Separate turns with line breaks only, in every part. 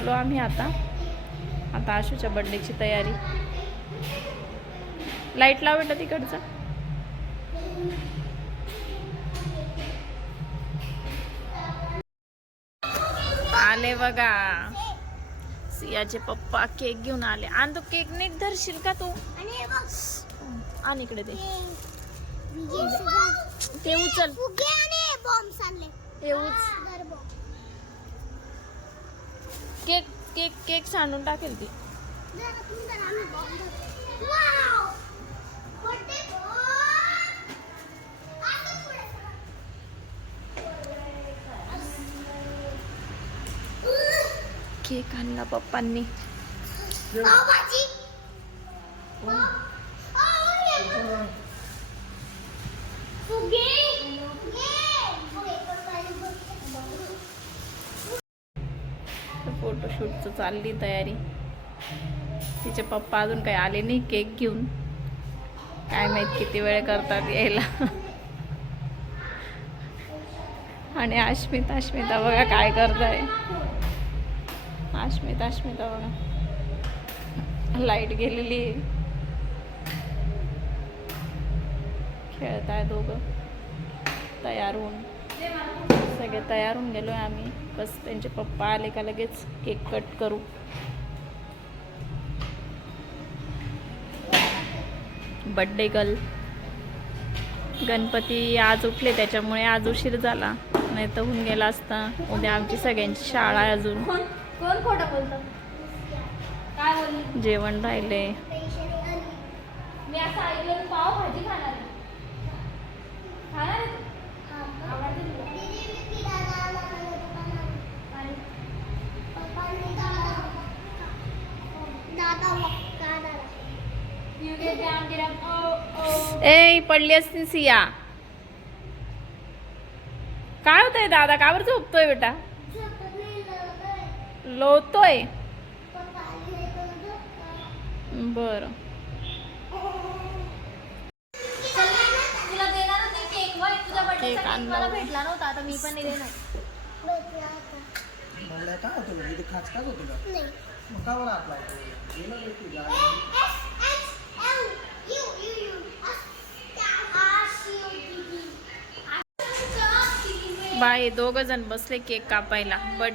आलो आम्ही आता. आता आशूच्या बड्डेची तयारी. लाइट लाव बेटा तिकडचं. आले बघा. सियाचे पप्पा केक घेऊन आले. आणि तो केक नीट धरशील का तू?
आणि
इकडे ते
ते
उचल. हे उच. केक केक केक सांडून टाकेल ती.
जरा तुम्ही जरा आम्ही बॉम्ब धरतो. वाव! Birthday boy! असं पुढे सरा. उह!
केक आणला पप्पांनी
पावभाजी. पाव- पाव ये. फुगे. फुगे. फुगे पण पाहिजे बघ.
शूटचं चालली तयारी. तिचे पप्पा अजून काही आले नाही केक घेऊन. काय माहीत किती वेळ करतात यायला. आणि अश्मिता अश्मिता बघा काय करताय. अश्मिता अश्मिता बघा. लाइट गेलेली आहे. खेळताय दोघं. तयार होऊन. सगळे तयार होऊन गेलो आहे आम्ही. बस त्यांचे पप्पा आले का लगेच केक कट करू. बड्डे गर्ल गणपती आज उठले त्याच्यामुळे आज उशीर झाला. नाही तर होऊन गेला असता. उद्या आमची सगळ्यांची शाळा आहे अजून.
कोण? कोण खोटं बोलतं? काय बोलली?
जेवण राहिले
मी असं ऐकलं पाव भाजी खाणार आहे. खाणार आहे
ए पडली असती सिया. काय होतंय दादा? का बरं झोपतोय बेटा? लोतोय बरं.
तुला देणार होते. केक
आणला.
भेटला नव्हता आता मी पण नाही.
काय होतं होते का मग का बरं आपला गेलं
बाय दोघ जण बसले केक कापायला. But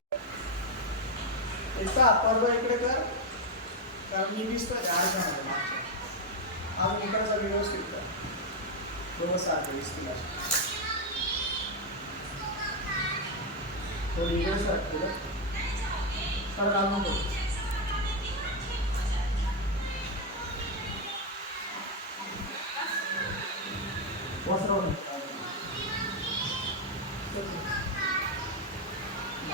What's wrong?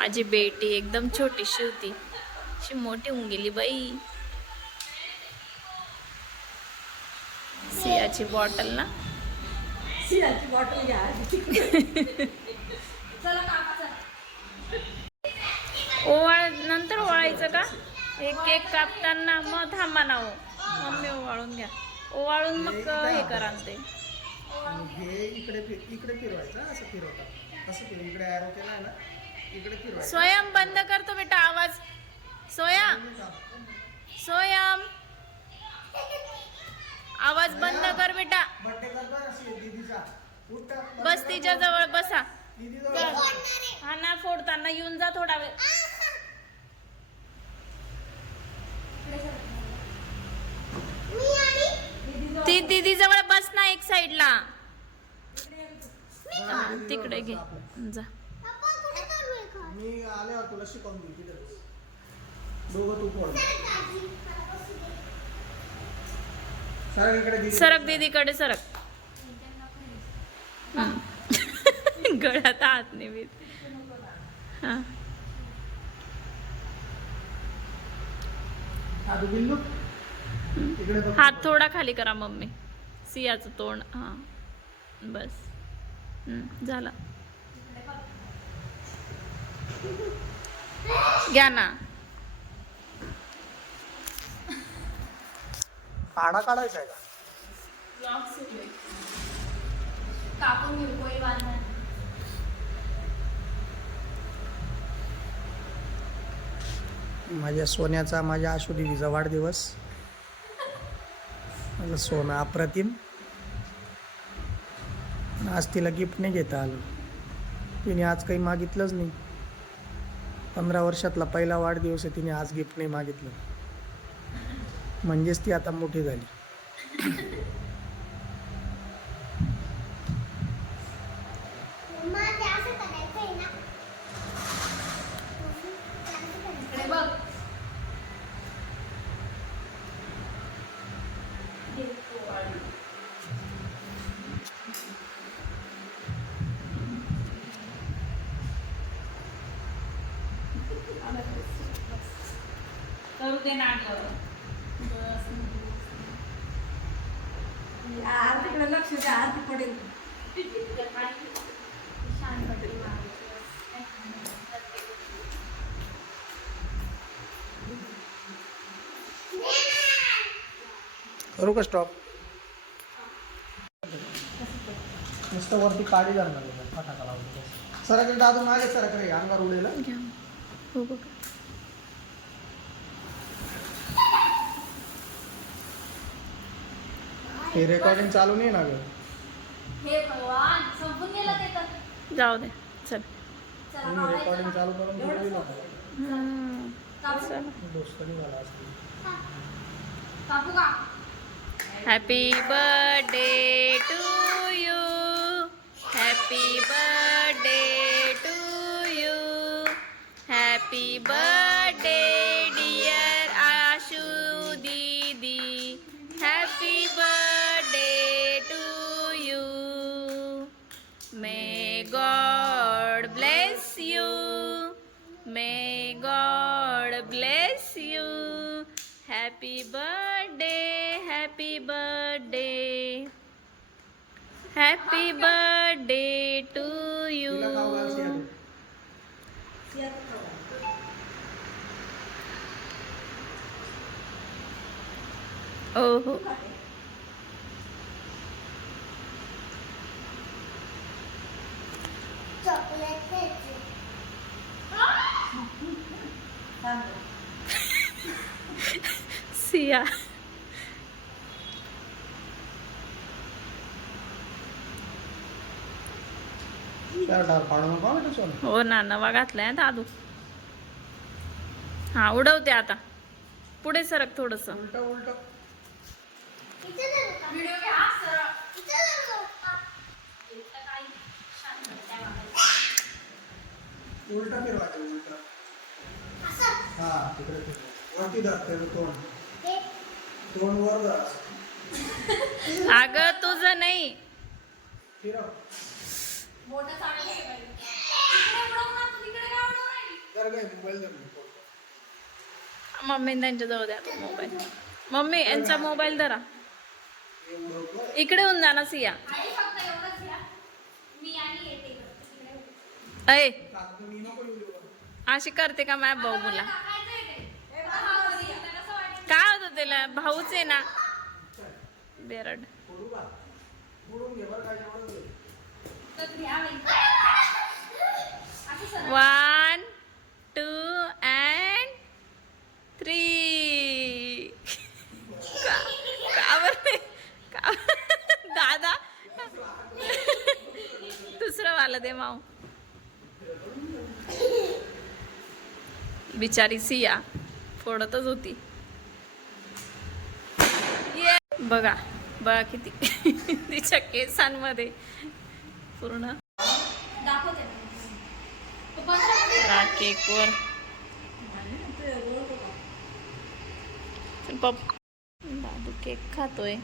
माझी बेटी एकदम छोटीशी होती. अशी मोठी होऊन गेली बाई. सियाची बॉटल ना.
चला काका चला.
ओवाळ नंतर ओवाळायचं का? हे केक कापताना मग थांबा ना हो मम्मी ओवाळून घ्या. ओवाळून मग हे करा ते.
इकडे इकडे फिरवायचं असं फिरवतात. फिरव इकडे ॲरो केला आहे ना
स्वयं बंद करतो बेटा आवाज. सोया. सोयम. आवाज बंद कर बेटा. बस तिच्या जवळ बसा. हा ना फोडताना येऊन जा थोडा वेळ. ती दीदी जवळ बस ना एक साइडला तिकडे घे. जा.
मी आल्यावर तुला शिकवून देईल तिथे. दोघं तू फोड. सर इकडे दीदी.
सरक दीदीकडे सरक. गळ्यात हात निमित हा. हात थोडा खाली करा मम्मी. सियाचं तोंड. हां. बस. झालं. घ्या ना.
पाडा काढायचा आहे का? माझ्या सोन्याचा माझ्या आशुदेवीचा वाढदिवस. माझं सोनं अप्रतिम. आज तिला गिफ्ट नाही घेता आलं. तिने आज काही मागितलंच नाही. पंधरा वर्षातला पहिला वाढदिवस आहे तिने आज गिफ्ट नाही मागितलं. म्हणजेच ती आता मोठी झाली
मम्मा ते असं करायचं आहे ना
इकडे बघ
ना
आरतीकडे लक्ष द्या आरती पडेल
करू का स्टॉप नुसतं वरती काळी जाणार फटाका लावतो सराकडे दादू मागे सराकडे अंगार उडेल हं.
हे
रेकॉर्डिंग चालू नाही ना गं?
हे भगवान संपून गेलं ते तर.
जाऊ दे चल.
चला
तुम्ही रेकॉर्डिंग. चालू. करून ठेवली नव्हतं.
हम्म, चल.
दोस्त नाही झाला असतील.
कापू का?
Happy birthday to you happy birthday to you happy birthday happy birthday happy birthday.
Happy birthday to you.
Oh.
Chocolate cake.
Siya
हो
ना नवा घातलाय दादू. हा उडवते आता. पुढे सरक थोडस.
उलट उलट उलट फिरवायचं उलट. हा तिकडे फिरव. वरती धर तोंड.
अगं तुझं नाही. मम्मी त्यांच्या जवळ द्या मोबाईल मम्मी यांचा मोबाईल धरा. इकडे होऊन जा ना सिया.
आणि फक्त एवढंच घ्या. मी आणि येते इकडे. तिकडे उडव.
अय. अशी करते का माझ्या भाऊ मुला
टाकायचं आहे ते. हा, बघ, आता कसं वाटेल?
काय होतं त्याला भाऊच आहे ना. बेरड. वन टू अँड थ्री का बरं का दादा. दुसरं वाला दे माऊ. बिचारी सिया फोडतच होती. बघा बघा किती तिच्या केसांमध्ये. पूर्ण. केकवर. दादू केक खातोय.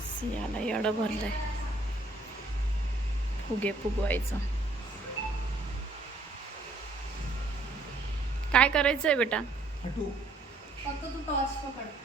सियाला एवढं भरलंय. फुगे फुगवायचं. काय करायचंय बेटा?
हटू.
फक्त तू पकड.